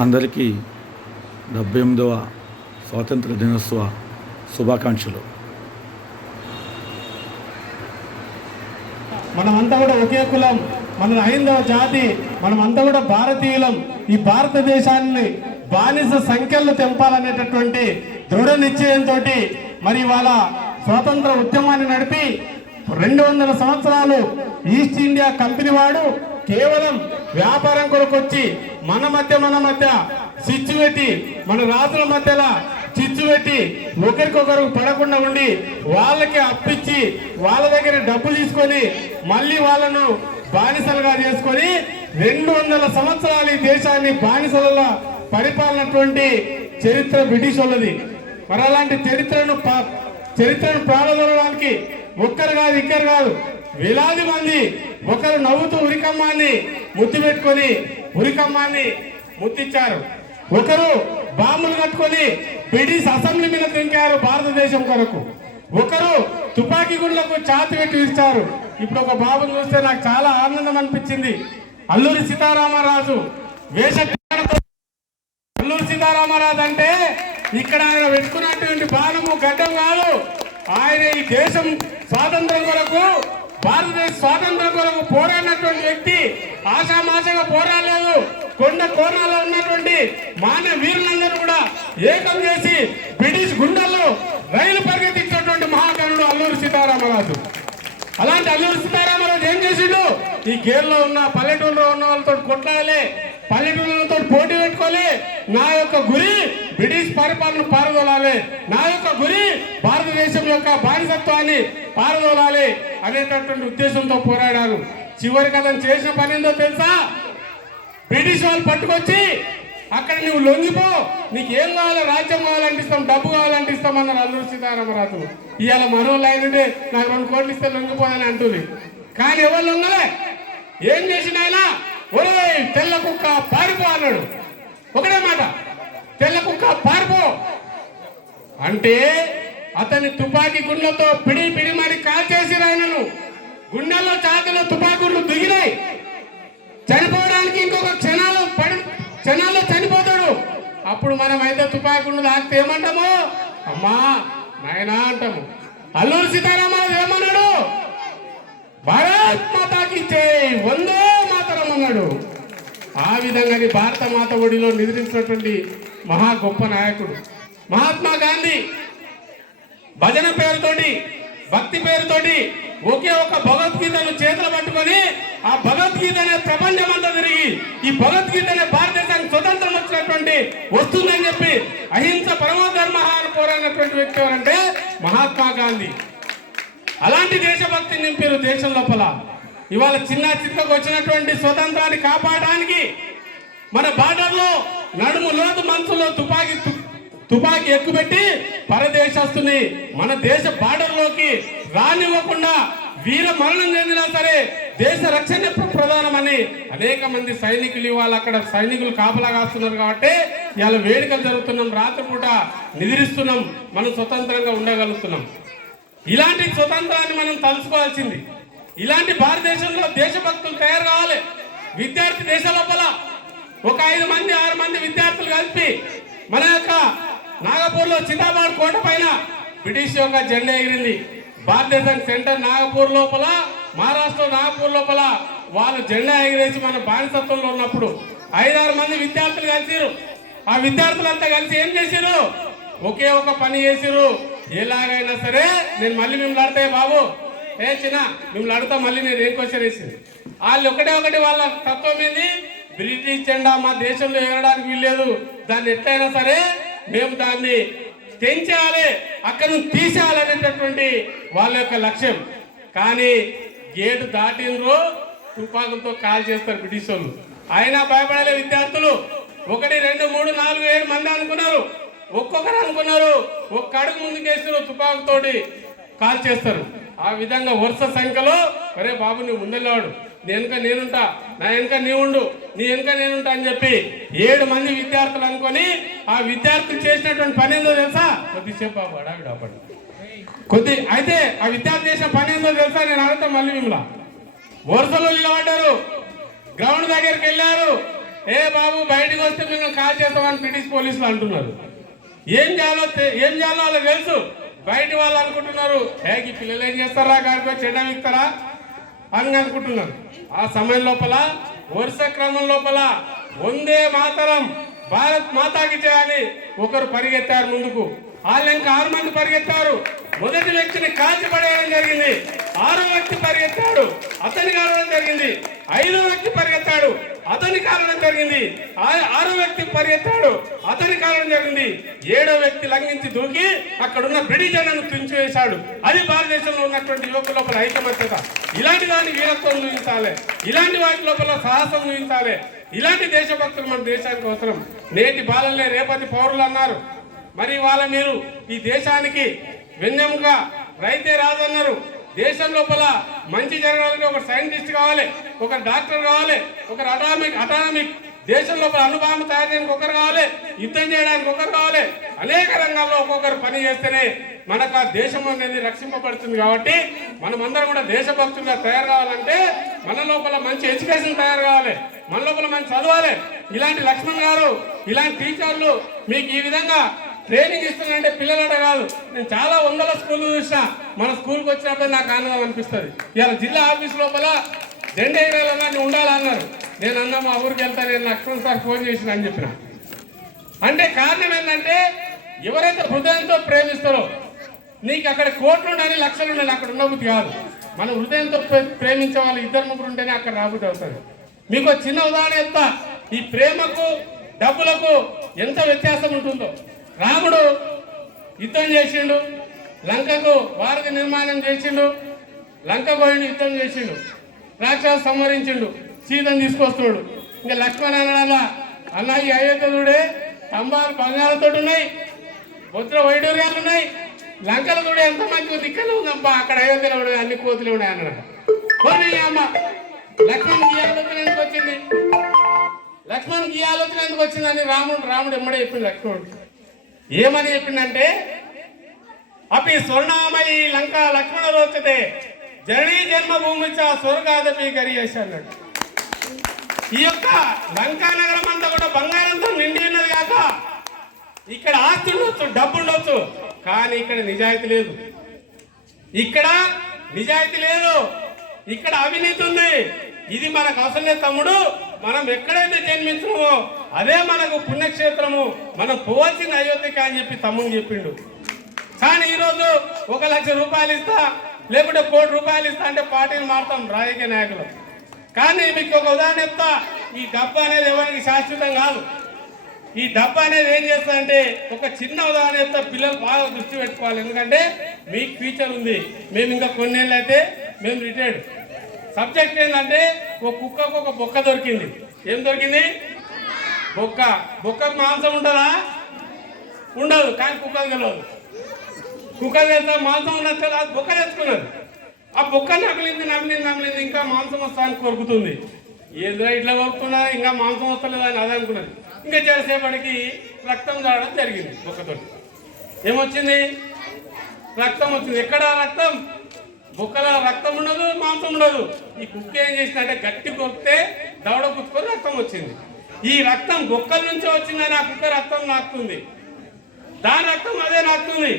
అందరికీ డెబ్బై ఎనిమిదవ స్వాతంత్ర దినోత్సవ శుభాకాంక్షలు. మనమంతా కూడా ఒకే కులం మన హైందవ జాతి మనమంతా కూడా భారతీయులం. ఈ భారతదేశాన్ని బానిస సంఖ్యలు తెంపాలనేటటువంటి దృఢ నిశ్చయంతో మరి ఇవాళ స్వాతంత్ర ఉద్యమాన్ని నడిపి రెండు వందల సంవత్సరాలు ఈస్ట్ ఇండియా కంపెనీ వాడు కేవలం వ్యాపారం కొరకు వచ్చి మన మధ్య మన మధ్య చిచ్చు పెట్టి మన రాజుల మధ్యలో చిచ్చు పెట్టి ఒకరికొకరు పడకుండా ఉండి వాళ్ళకి అప్పిచ్చి వాళ్ళ దగ్గర డబ్బు తీసుకొని మళ్ళీ వాళ్ళను బానిసలుగా చేసుకొని రెండు వందల సంవత్సరాలు ఈ దేశాన్ని బానిసలలో పరిపాలనటువంటి చరిత్ర బ్రిటిష్ వాళ్ళది మరి అలాంటి చరిత్రను పా- చరిత్రను ప్రారంభించడానికి ఒక్కరు కాదు ఇక్కరు కాదు వేలాది మంది ఒకరు నవ్వుతూ ఉరికమ్మాన్ని ముద్దు పెట్టుకొని ఉరికమ్మాన్ని ముద్దిచ్చారు. ఒకరు బాంబులు కట్టుకొని బ్రిటిష్ అసెంబ్లీ మీద తింకారు భారతదేశం కొరకు. ఒకరు తుపాకీ గుండ్లకు చాతి పెట్టి ఇస్తారు ఇప్పుడు ఒక బాబుని చూస్తే నాకు చాలా ఆనందం అనిపించింది. అల్లూరి సీతారామరాజు వేష అల్లూరి సీతారామరాజు అంటే ఇక్కడ ఆయన పెట్టుకున్నటువంటి బాణము గడ్డం కాదు. ఆయన ఈ దేశం స్వాతంత్రం కొరకు భారతదేశ స్వాతంత్రం కొరకు పోరాడినటువంటి వ్యక్తి ఆశామాషగా పోరాడలేదు. కొండ కోణాల్లో ఉన్నటువంటి మాన్య వీరులందరూ కూడా ఏకం చేసి బ్రిటిష్ గుండెల్లో రైలు పరిగెత్తించినటువంటి మహాకరుడు అల్లూరి సీతారామరాజు. అలాంటి అల్లూరి సీతారామరాజు ఏం చేసిండు? ఈ గేర్లో ఉన్న పల్లెటూరులో ఉన్న వాళ్ళతో కొట్లాడాలి పల్లెటూరులతో పోటీ పెట్టుకోవాలి నా యొక్క గురి బ్రిటిష్ పరిపాలన పారదోలాలి. నా యొక్క గురి భారతదేశం యొక్క బానిసత్వాన్ని పారదోలాలి అనేటటువంటి ఉద్దేశంతో పోరాడారు. చివరికి అతను చేసిన పని ఏందో తెలుసా? బ్రిటిష్ వాళ్ళు పట్టుకొచ్చి అక్కడ నువ్వు లొంగిపో నీకు ఏం కావాలో రాజ్యం కావాలంటే ఇస్తాం డబ్బు కావాలంటే ఇస్తాం అన్నారు అల్లూరు సీతారామరాజు. ఇవాళ మరో లైనుండే నాకు రెండు కోట్లు ఇస్తే లొంగిపోదని అంటుంది కానీ ఎవరు లొంగలే? ఏం చేసిన ఆయన? ఒరే తెల్ల కుక్క పారిపో అన్నాడు. ఒకటే మాట. తెల్ల కుక్క పారిపో. అంటే అతని తుపాకీ గుండెలతో పిడి పిడి మరి కాల్చేసి ఆయనను గుండెల్లో చాతలో తుపాకులు దిగినాయి చనిపోవడానికి ఇంకొక క్షణాలు పడి క్షణాల్లో చనిపోతాడు. అప్పుడు మనం అయితే తుపాకులు తాకితే ఏమంటాము? అమ్మా నాయనా అంటాము. అల్లూరు సీతారామరాజు ఏమన్నాడు? భారత్ మాతాకి వందే మాతరం అన్నాడు ఆ విధంగానే భారత మాత ఒడిలో నిద్రించినటువంటి మహా గొప్ప నాయకుడు. మహాత్మా గాంధీ భజన పేరుతోటి భక్తి పేరుతోటి ఒకే ఒక భగవద్గీతను చేతులు పట్టుకొని ఆ భగవద్గీత అనే ప్రపంచం అంతా తిరిగి ఈ భగవద్గీత అనే భారతదేశానికి స్వతంత్రం వచ్చినటువంటి వస్తుందని చెప్పి అహింస పరమధర్మ పోరాడినటువంటి వ్యక్తి ఎవరంటే మహాత్మా గాంధీ. అలాంటి దేశభక్తిని నింపారు దేశం లోపల. ఇవాళ చిన్న చిత్తకు వచ్చినటువంటి స్వతంత్రాన్ని కాపాడడానికి మన బార్డర్లో నడుము లోతు మనసులో తుపాకీ తు- తుపాకీ ఎక్కుపెట్టి పరదేశస్తుని మన దేశ బార్డర్లోకి రానివ్వకుండా వీర మరణం చెందినా సరే దేశ రక్షణ ప్రధానమని అనేక మంది సైనికులు ఇవాళ అక్కడ సైనికులు కాపలా కాస్తున్నారు కాబట్టి ఇవాళ వేడుకలు జరుగుతున్నాం. రాత్రిపూట నిద్రిస్తున్నాం. మనం స్వతంత్రంగా ఉండగలుగుతున్నాం. ఇలాంటి స్వతంత్రాన్ని మనం తలుచుకోవాల్సింది ఇలాంటి భారతదేశంలో దేశభక్తులు తయారు కావాలి. విద్యార్థి దేశ లోపల ఒక ఐదు మంది ఆరు మంది విద్యార్థులు కలిపి మన యొక్క నాగపూర్లో చింతాబాద్ కోట పైన బ్రిటిష్ యొక్క జెండా ఎగిరింది. భారతదేశం సెంటర్ నాగపూర్ లోపల మహారాష్ట్ర నాగపూర్ లోపల వాళ్ళు జెండా ఎగిరేసి మన బానిసత్వంలో ఉన్నప్పుడు ఐదారు మంది విద్యార్థులు కలిసిరు ఆ విద్యార్థులంతా కలిసి ఏం చేసిరు ఒకే ఒక పని చేసిరు ఎలాగైనా సరే నేను మళ్ళీ మిమ్మల్ని అడతాయి బాబు ఏ చిన్న మిమ్మల్ని అడుగుతా మళ్ళీ నేను ఏం క్వశ్చన్ వేసింది? వాళ్ళు ఒకటే ఒకటి వాళ్ళ తత్వం ఏంది? బ్రిటిష్ జెండా మా దేశంలో ఎగరడానికి వీల్లేదు. దాన్ని ఎట్లయినా సరే మేము దాన్ని తెంచాలి అక్కడ నుంచి తీసేయాలనేటటువంటి వాళ్ళ యొక్క లక్ష్యం. కానీ గేటు దాటినరు తుపాకులతో కాల్ చేస్తారు బ్రిటిష్ వాళ్ళు. అయినా భయపడలే విద్యార్థులు. ఒకటి రెండు మూడు నాలుగు ఏడు మంది అనుకున్నారు. ఒక్కొక్కరు అనుకున్నారు. ఒక్క అడుగు ముందుకేస్తారు తుపాకుతోటి కాల్ చేస్తారు. ఆ విధంగా వరుస సంఖ్యలో ఒరే బాబు నువ్వు ముందలేవాడు నీ వెనుక నేనుంటా. నా వెనుక నీ ఉండు నీ వెనుక నేనుంటా అని చెప్పి ఏడు మంది విద్యార్థులు అనుకొని ఆ విద్యార్థులు చేసినటువంటి పని ఏందో తెలుసా? కొద్దిసేపు బాబు అడావిడ అప్పటి కొద్ది అయితే ఆ విద్యార్థి చేసిన పని ఏందో తెలుసా? నేను అడుగుతా మళ్ళీ మిమ్మల్ని. వరుసలో నిలబడ్డారు. గ్రౌండ్ దగ్గరికి వెళ్ళారు. ఏ బాబు బయటకు వస్తే మిమ్మల్ని కాల్ చేస్తామని బ్రిటిష్ పోలీసులు అంటున్నారు. ఏం చేయాలో ఏం చేయాలో వాళ్ళకి తెలుసు. బయట వాళ్ళు అనుకుంటున్నారు. ఏ ఈ పిల్లలు ఏం చేస్తారా? గాడికి చెడ్డం ఇస్తారా అని అనుకుంటున్నారు. ఆ సమయం లోపల వరుస క్రమం లోపల వందే మాతరం భారత్ మాతాకి చేయాలి ఒకరు పరిగెత్తారు ముందుకు. వాళ్ళు ఇంకా ఆరు మంది పరిగెత్తారు? మొదటి వ్యక్తిని కాల్చి పడేయడం జరిగింది. ఆరో వ్యక్తి పరిగెత్తాడు. అతని కారణం జరిగింది. ఐదో వ్యక్తి పరిగెత్తాడు. అతని కారణం జరిగింది. ఆ- ఆరో వ్యక్తి పరిగెత్తాడు. అతని కారణం జరిగింది. ఏడో వ్యక్తి లంఘించి దూకి అక్కడున్న బ్రిటిషర్లను తుంచివేశాడు. అది భారతదేశంలో ఉన్నటువంటి యువకుల లోపల ఐకమత్యత. ఇలాంటి వాటి వీరత్వం చూపించాలి. ఇలాంటి వాటి లోపల సాహసం చూపించాలి. ఇలాంటి దేశభక్తులు మన దేశానికి అవసరం. నేటి బాలలే రేపటి పౌరులు అన్నారు. మరి వాళ్ళ మీరు ఈ దేశానికి వెన్నెముక రైతే రాదన్నారు. దేశం లోపల మంచి జరగాలంటే ఒక సైంటిస్ట్ కావాలి ఒక డాక్టర్ కావాలి ఒక అటామిక్ అటామిక్ దేశం లోపల అనుభవం తయారు చేయడానికి ఒకరు కావాలి యుద్ధం చేయడానికి ఒకరు కావాలి. అనేక రంగాల్లో ఒక్కొక్కరు పని చేస్తేనే మనకు ఆ దేశం అనేది రక్షింపబడుతుంది కాబట్టి మనమందరం కూడా దేశభక్తులుగా తయారు కావాలంటే మన లోపల మంచి ఎడ్యుకేషన్ తయారు కావాలి మన లోపల మంచి చదవాలి. ఇలాంటి లక్ష్మణ్ గారు ఇలాంటి టీచర్లు మీకు ఈ విధంగా ట్రైనింగ్ ఇస్తున్నానంటే పిల్లలట కాదు. నేను చాలా వందల స్కూల్ చూసిన మన స్కూల్కి వచ్చినప్పుడు నాకు ఆనందం అనిపిస్తుంది. ఇవాళ జిల్లా ఆఫీస్ లోపల జెండా ఎగరేయాలన్నా ఉండాలన్నారు. నేను అన్న మా ఊరికి వెళ్తా నేను లక్ష్మణ్ సార్ ఫోన్ చేసిన అని చెప్పిన. అంటే కారణం ఏంటంటే ఎవరైతే హృదయంతో ప్రేమిస్తారో నీకు అక్కడ కోట్లు ఉండాలి లక్షలు ఉండాలి అక్కడ ఉండబుద్ధి కాదు. మన హృదయంతో ప్రేమించే వాళ్ళు ఇద్దరు ముగ్గురు ఉంటేనే అక్కడ రాబుద్ధి అవుతుంది. మీకు చిన్న ఉదాహరణ చెప్తా. ఈ ప్రేమకు డబ్బులకు ఎంత వ్యత్యాసం ఉంటుందో. రాముడు యుద్ధం చేసిండు లంకకు భారత నిర్మాణం చేసిండు లంక పోయిండు యుద్ధం చేసిండు రాక్షసు సంహరించిండు సీతను తీసుకొస్తున్నాడు. ఇంకా లక్ష్మణ అన్నాడా అన్న ఈ అయోధ్యుడే స్తంభాలు బంగారంతో ఉన్నాయి వజ్ర వైడూర్యాలు ఉన్నాయి. లంకల కూడా ఎంత మంచి దిక్కలు ఉందమ్మా అక్కడ అయోధ్యలో ఉన్నాయి అన్ని కోతులు ఉన్నాయి అన్నాడు. అమ్మ లక్ష్మణ్ ఈ ఆలోచన ఎందుకు వచ్చింది? లక్ష్మణ్ ఈ ఆలోచన ఎందుకు వచ్చిందని రాముడు రాముడు ఎమ్మడే చెప్పింది లక్ష్మణుడు ఏమని చెప్పిందంటే అపి స్వర్ణామయి లంక లక్ష్మణ రోచతే జననీ జన్మభూమి స్వర్గాదపి గరి అన్నాడు. ఈ యొక్క లంకా నగరం అంతా కూడా బంగారంతో నిండి ఉన్నది కాక ఇక్కడ ఆస్తి ఉండొచ్చు డబ్బు ఉండొచ్చు కానీ ఇక్కడ నిజాయితీ లేదు. ఇక్కడ నిజాయితీ లేదు ఇక్కడ అవినీతి ఉంది. ఇది మనకు అవసరం లేదు తమ్ముడు మనం ఎక్కడైతే జన్మించినామో అదే మనకు పుణ్యక్షేత్రము మనం పోవాల్సిన అయోధ్యకి అని చెప్పి తమ్ముడు చెప్పిండు. కానీ ఈరోజు ఒక లక్ష రూపాయలు ఇస్తా లేకుంటే కోటి రూపాయలు ఇస్తా అంటే పార్టీని మారుతాం రాజకీయ నాయకులు. కానీ మీకు ఒక ఉదాహరణ చెప్తా ఈ డబ్బు అనేది ఎవరికి శాశ్వతం కాదు. ఈ డబ్బు అనేది ఏం చేస్తారంటే ఒక చిన్న ఉదాహరణ చెప్తా పిల్లలు బాగా దృష్టి పెట్టుకోవాలి. ఎందుకంటే మీకు ఫ్యూచర్ ఉంది. మేము ఇంకా కొన్నేళ్ళు అయితే మేము రిటైర్డ్ సబ్జెక్ట్ ఏంటంటే ఒక కుక్కకు ఒక బొక్క దొరికింది. ఏం దొరికింది? బొక్క బొక్క మాంసం ఉంటుందా ఉండదు కానీ కుక్కలు తెలియదు కుక్క తెస్తా మాంసం ఉన్నట్టు అది బొక్క తెచ్చుకున్నది. ఆ బొక్క నమిలింది నమిలింది నమిలింది ఇంకా మాంసం వస్తాను కొరుకుతుంది. ఏదో ఇట్లా కొరుకుతున్నా? ఇంకా మాంసం వస్తలేదు అని అదే అనుకున్నది. ఇంకా చేసేపటికి రక్తం రావడం జరిగింది బొక్కతో ఏమొచ్చింది? రక్తం వచ్చింది. ఎక్కడ రక్తం? బొక్కల రక్తం ఉండదు మాంసం ఉండదు. ఈ కుక్క ఏం చేసిందంటే గట్టి కొరితే దవడ కుట్టుకొని రక్తం వచ్చింది. ఈ రక్తం గొక్కల నుంచి వచ్చిందని నాకు ఇంకా రక్తం నాకుతుంది. దాని రక్తం అదే నాకుతుంది.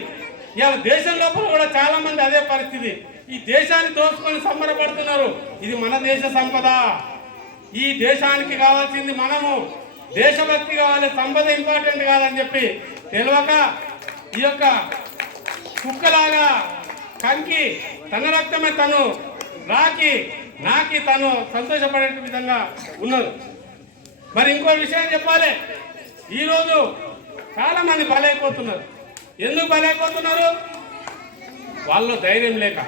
ఇవాళ దేశం లోపల కూడా చాలా మంది అదే పరిస్థితి. ఈ దేశాన్ని దోచుకొని సంబరపడుతున్నారు. ఇది మన దేశ సంపద. ఈ దేశానికి కావాల్సింది మనము. దేశభక్తి కావాలి సంపద ఇంపార్టెంట్ కాదని చెప్పి తెలియక ఈ యొక్క కుక్కలాగా కంకి తన రక్తమే తను రాకి నాకి తను సంతోషపడే విధంగా ఉన్నది. మరి ఇంకో విషయం చెప్పాలి. ఈరోజు చాలా మంది బలైపోతున్నారు. ఎందుకు బలైపోతున్నారు? వాళ్ళలో ధైర్యం లేక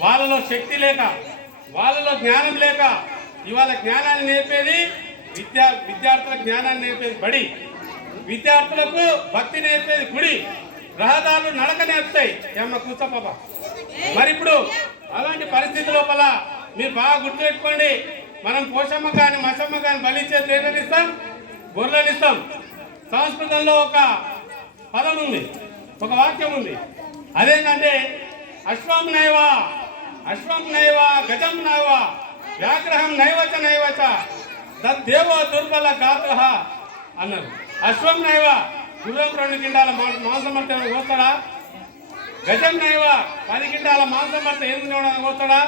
వాళ్ళలో శక్తి లేక వాళ్ళలో జ్ఞానం లేక ఇవాళ జ్ఞానాన్ని నేర్పేది విద్యా విద్యార్థుల జ్ఞానాన్ని నేర్పేది బడి. విద్యార్థులకు భక్తి నేర్పేది గుడి. రహదారులు నడక నేర్పుతాయి. ఏమన్నా కూర్చోపాప మరి ఇప్పుడు అలాంటి పరిస్థితి లోపల మీరు బాగా గుర్తుపెట్టుకోండి. మనం పోషమ్మ కానీ మసమ్మ కానీ బలిచ్చే ఏంటని ఇస్తాం? గొర్రెలు ఇస్తాం. సంస్కృతంలో ఒక పదం ఉంది ఒక వాక్యం ఉంది. అదేంటంటే అశ్వం నైవ అశ్వం నైవ గజం నైవ వ్యాగ్రహం నైవచ నైవచ తద్దేవో దుర్బల గాత అన్నారు. అశ్వం నైవ గుర్రం రెండు గిండాల మాంసం అంటే కోస్తాడా గజం నైవ పది గిండాల మాంసం అంటే ఎందుకు కోస్తాడా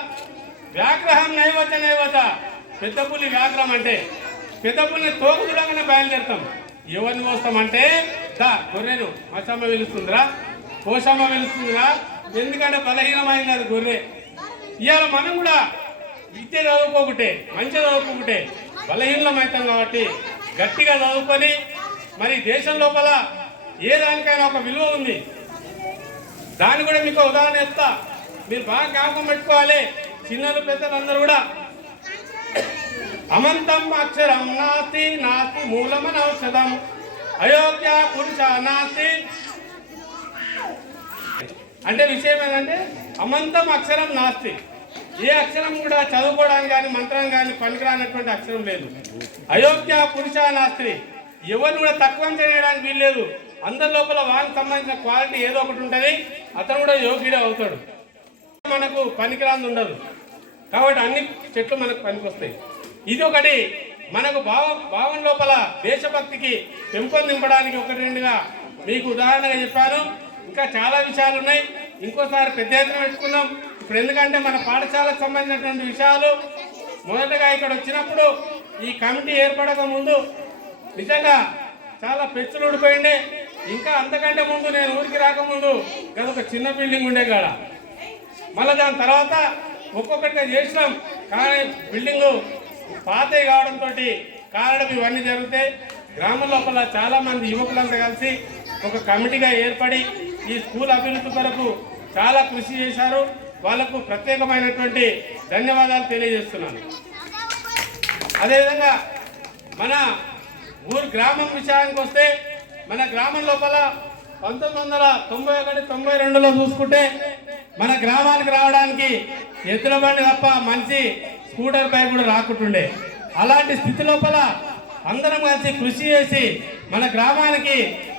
వ్యాగ్రహం నైవచ నైవచ పెద్ద పులి అంటే పెద్ద పులిని చూడగానే బయలుదేరుతాం. ఎవరిని కోస్తామంటే దా గొర్రెను. మచ్చమ్మ వెలుస్తుందిరా పోషమ్మ వెలుస్తుందిరా ఎందుకంటే బలహీనమైంది అది గొర్రె. ఇవాళ మనం కూడా విద్య చదువుకోకుంటే మంచి చదువుకోకుంటే బలహీనమవుతాం కాబట్టి గట్టిగా చదువుకొని మరి దేశం లోపల ఏ దానికైనా ఒక విలువ ఉంది. దాన్ని కూడా మీకు ఉదాహరణ ఇస్తా మీరు బాగా జ్ఞాపకం పెట్టుకోవాలి. చిన్నలు పెద్దలు అందరూ కూడా అమంతం అక్షరం నాస్తి నాస్తి మూలమన ఔషధం అయోగ్య పురుష నాస్తి అంటే విషయం ఏంటంటే అమంతం అక్షరం నాస్తి. ఏ అక్షరం కూడా చదువుకోవడానికి కానీ మంత్రం కానీ పనికిరానటువంటి అక్షరం లేదు. అయోగ్య పురుష నాస్తి. ఎవరు కూడా తక్కువ చేయడానికి వీల్లేదు అందరి లోపల వానికి సంబంధించిన క్వాలిటీ ఏదో ఒకటి ఉంటుంది. అతను కూడా యోగ్యుడే అవుతాడు. మనకు పనికిరాంది ఉండదు. కాబట్టి అన్ని చెట్లు మనకు పనికొస్తాయి. ఇది ఒకటి. మనకు భావ భావం లోపల దేశభక్తికి పెంపొందింపడానికి ఒకటి రెండుగా మీకు ఉదాహరణగా చెప్పాను. ఇంకా చాలా విషయాలు ఉన్నాయి. ఇంకోసారి పెద్ద ఎత్తున పెట్టుకున్నాం ఇప్పుడు ఎందుకంటే మన పాఠశాలకు సంబంధించినటువంటి విషయాలు మొదటగా ఇక్కడ వచ్చినప్పుడు ఈ కమిటీ ఏర్పడక ముందు నిజంగా చాలా పెచ్చులు ఊడిపోయిండే. ఇంకా అంతకంటే ముందు నేను ఊరికి రాకముందు గదొక చిన్న బిల్డింగ్ ఉండే కాడ. మళ్ళీ దాని తర్వాత ఒక్కొక్కటిగా చేసినాం. కానీ బిల్డింగ్ పాతే కావడంతో కారణం ఇవన్నీ జరుగుతాయి గ్రామం లోపల చాలామంది యువకులంతా కలిసి ఒక కమిటీగా ఏర్పడి ఈ స్కూల్ అభివృద్ధి కొరకు చాలా కృషి చేశారు. వాళ్ళకు ప్రత్యేకమైనటువంటి ధన్యవాదాలు తెలియజేస్తున్నాను. అదేవిధంగా మన ఊరు గ్రామం విషయానికి వస్తే మన గ్రామం లోపల పంతొమ్మిది వందల తొంభై ఒకటి తొంభై రెండులో చూసుకుంటే మన గ్రామానికి రావడానికి ఎద్దుల బండి తప్ప మనిషి స్కూటర్ బైక్ కూడా రాకుంటుండే. అలాంటి స్థితి లోపల అందరం కలిసి కృషి చేసి మన గ్రామానికి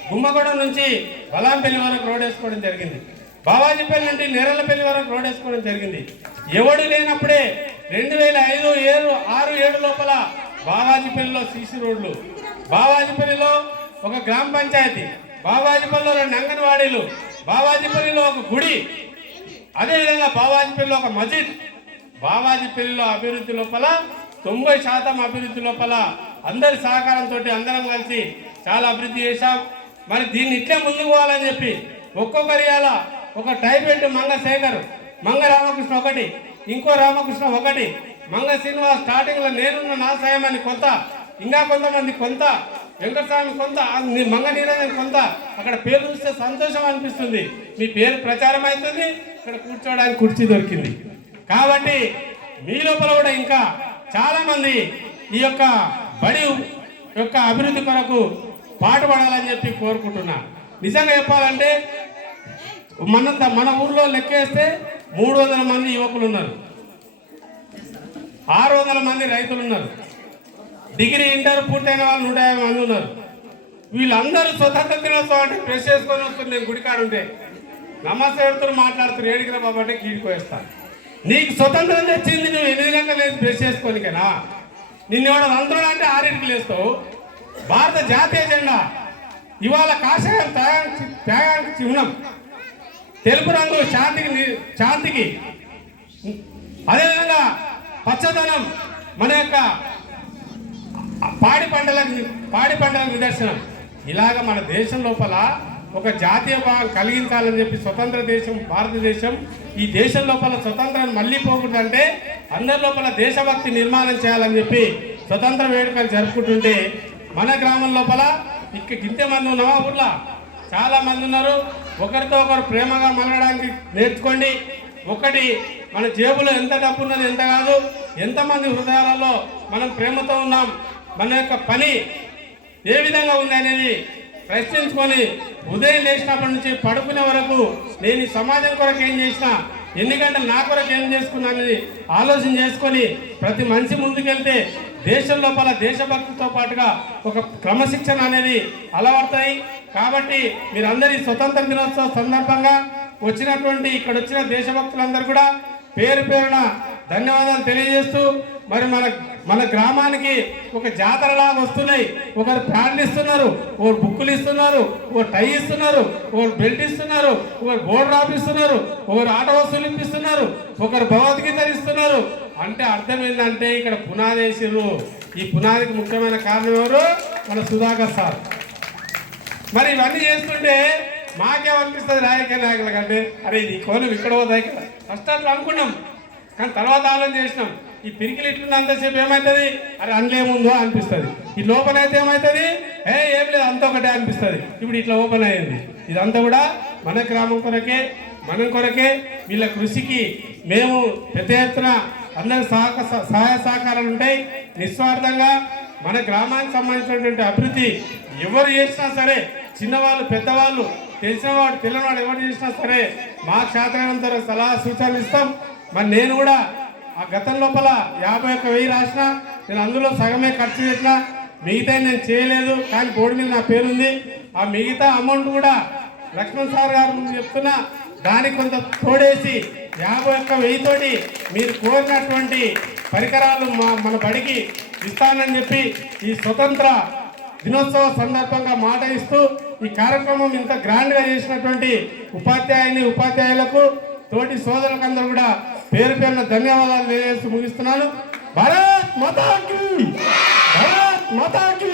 గుమ్మగూడెం నుంచి బలాంపల్లి వరకు రోడ్ వేసుకోవడం జరిగింది. బావాజీపల్లి నుండి నేరలపల్లి వరకు రోడ్ వేసుకోవడం జరిగింది. ఎవడు లేనప్పుడే రెండు వేల ఐదు ఏడు ఆరు ఏడు లోపల బావాజీపల్లిలో సీసీ రోడ్లు. బావాజీపల్లిలో ఒక గ్రామ పంచాయతీ బావాజీపల్లిలో రెండు అంగన్వాడీలు బావాజీపల్లిలో ఒక గుడి అదేవిధంగా బావాజీపల్లిలో ఒక మస్జిద్ బావాజీపల్లిలో అభివృద్ధి లోపల తొంభై శాతం అభివృద్ధి లోపల అందరి సహకారంతో అందరం కలిసి చాలా అభివృద్ధి చేశాం. మరి దీన్ని ఇట్లే ముందుకు పోవాలని చెప్పి ఒక్కొక్కరి అలా ఒక టైపెంట్ మంగ శేఖర్ మంగ రామకృష్ణ ఒకటి ఇంకో రామకృష్ణ ఒకటి. మంగ శ్రీనివాస్ స్టార్టింగ్లో నేనున్న నా సాయమని అని కొంత ఇంకా కొంతమంది కొంత వెంకటస్వామి కొంత మంగ నీరంజన్ కొంత. అక్కడ పేరు చూస్తే సంతోషం అనిపిస్తుంది. మీ పేరు ప్రచారం అవుతుంది ఇక్కడ కూర్చోవడానికి కుర్చీ దొరికింది. కాబట్టి మీ లోపల కూడా ఇంకా చాలా మంది ఈ యొక్క బడి యొక్క అభివృద్ధి కొరకు పాటుపడాలని చెప్పి కోరుకుంటున్నా నిజంగా చెప్పాలంటే మన మన ఊర్లో లెక్కేస్తే మూడు వందల మంది యువకులు ఉన్నారు. ఆరు వందల మంది రైతులు ఉన్నారు. డిగ్రీ ఇంటర్ పూర్తయిన వాళ్ళు నూట యాభై మంది ఉన్నారు. వీళ్ళందరూ స్వతంత్ర దినోత్సవం అంటే ప్రెస్ చేసుకొని వస్తుంది నేను గుడికాడు ఉంటే నమస్తే మాట్లాడుతున్నారు? ఏడిగిన బాబు అంటే నీకు స్వతంత్రం తెచ్చింది నువ్వు ఎన్ని విధంగా లేదు ప్రెస్ చేసుకోనికేనా? నిన్ను ఎవడో రంధ్రుడు అంటే ఆరింటికి లేస్తావు? భారత జాతీయ జెండా. ఇవాళ కాషాయం త్యాగానికి త్యాగానికి చిహ్నం. తెలుపు రంగు శాంతికి శాంతికి. అదేవిధంగా పచ్చదనం మన యొక్క పాడి పంటలకు పాడి పంటలకు నిదర్శనం. ఇలాగ మన దేశం లోపల ఒక జాతీయ భావం కలిగించాలని చెప్పి స్వతంత్ర దేశం భారతదేశం ఈ దేశం లోపల స్వతంత్రాన్ని మళ్ళీ పోకూడదంటే అందరి లోపల దేశభక్తి నిర్మాణం చేయాలని చెప్పి స్వతంత్ర వేడుకలు జరుపుకుంటుంటే మన గ్రామం లోపల ఇక్కడ ఇంతమంది ఉన్నామా ఊర్లో? చాలా మంది ఉన్నారు. ఒకరితో ఒకరు ప్రేమగా మలగడానికి నేర్చుకోండి. ఒకటి మన జేబులో ఎంత డబ్బు ఉన్నది ఎంత కాదు. ఎంతమంది హృదయాలలో మనం ప్రేమతో ఉన్నాం. మన యొక్క పని ఏ విధంగా ఉంది అనేది ప్రశ్నించుకొని ఉదయం లేచినప్పటి నుంచి పడుకునే వరకు నేను సమాజం కొరకు ఏం చేసినా ఎన్ని గంటలు నా కొరకు ఏం చేసుకున్నానని ఆలోచన చేసుకొని ప్రతి మనిషి ముందుకెళ్తే దేశం లోపల దేశభక్తితో పాటుగా ఒక క్రమశిక్షణ అనేది అలవడతాయి కాబట్టి మీరందరి స్వతంత్ర దినోత్సవ సందర్భంగా వచ్చినటువంటి ఇక్కడ వచ్చిన దేశభక్తులందరూ కూడా పేరు పేరున ధన్యవాదాలు తెలియజేస్తూ మరి మన మన గ్రామానికి ఒక జాతరలాగా వస్తున్నాయి. ఒకరు ప్యాంట్లు ఇస్తున్నారు ఒకరు బుక్కులు ఇస్తున్నారు ఒకరు టై ఇస్తున్నారు ఒకరు బెల్ట్ ఇస్తున్నారు ఒకరు బోర్డు రాపిస్తున్నారు ఒకరు ఆట వస్తువులు ఇప్పిస్తున్నారు ఒకరు భగవద్గీతలు ఇస్తున్నారు. అంటే అర్థం ఏంటంటే ఇక్కడ పునాది వేసిర్రు. ఈ పునాదికి ముఖ్యమైన కారణం ఎవరు? మన సుధాకర్ సార్. మరి ఇవన్నీ చేస్తుంటే మాకేమనిపిస్తుంది రాజకీయ నాయకుల కంటే? అరే ఇది కోణం ఇక్కడ పోతాయి కదా. ఫస్ట్ అట్లా అనుకున్నాం. కానీ తర్వాత ఆలోచన చేసినాం. ఈ పిరికిలు ఇట్లున్న అంతసేపు ఏమవుతుంది అరే అండ్లేముందో అనిపిస్తుంది. ఈ లోపల అయితే ఏమవుతుంది ఏ ఏం లేదు అంత ఒకటే అనిపిస్తుంది. ఇప్పుడు ఇట్లా ఓపెన్ అయ్యింది ఇదంతా కూడా మన గ్రామం కొరకే మనం కొరకే వీళ్ళ కృషికి మేము పెద్ద ఎత్తున అందరి సహక సహాయ సహకారాలు ఉంటాయి. నిస్వార్థంగా మన గ్రామానికి సంబంధించినటువంటి అభివృద్ధి ఎవరు చేసినా సరే చిన్నవాళ్ళు పెద్దవాళ్ళు తెలిసినవాడు పిల్లలవాడు ఎవరు చేసినా సరే మా క్షేత్రానంతర సలహా సూచనలు ఇస్తాం. మరి నేను కూడా ఆ గతం లోపల యాభై ఒక్క వెయ్యి రాసిన నేను అందులో సగమే ఖర్చు చేసిన మిగతా నేను చేయలేదు కానీ బోర్డు మీద నా పేరుంది. ఆ మిగతా అమౌంట్ కూడా లక్ష్మణ్ సార్ గారు ముందు చెప్తున్నా దానికి కొంత తోడేసి యాభై ఒక్క వెయ్యితోటి మీరు కోరినటువంటి పరికరాలు మా మన బడికి ఇస్తానని చెప్పి ఈ స్వతంత్ర దినోత్సవ సందర్భంగా మాట ఇస్తూ ఈ కార్యక్రమం ఇంత గ్రాండ్గా చేసినటువంటి ఉపాధ్యాయుని ఉపాధ్యాయులకు తోటి సోదరులకందరూ కూడా పేరు పేరున ధన్యవాదాలు తెలియజేస్తూ ముగిస్తున్నాను. భారత్ మాతాకి! భారత్ మాతాకి!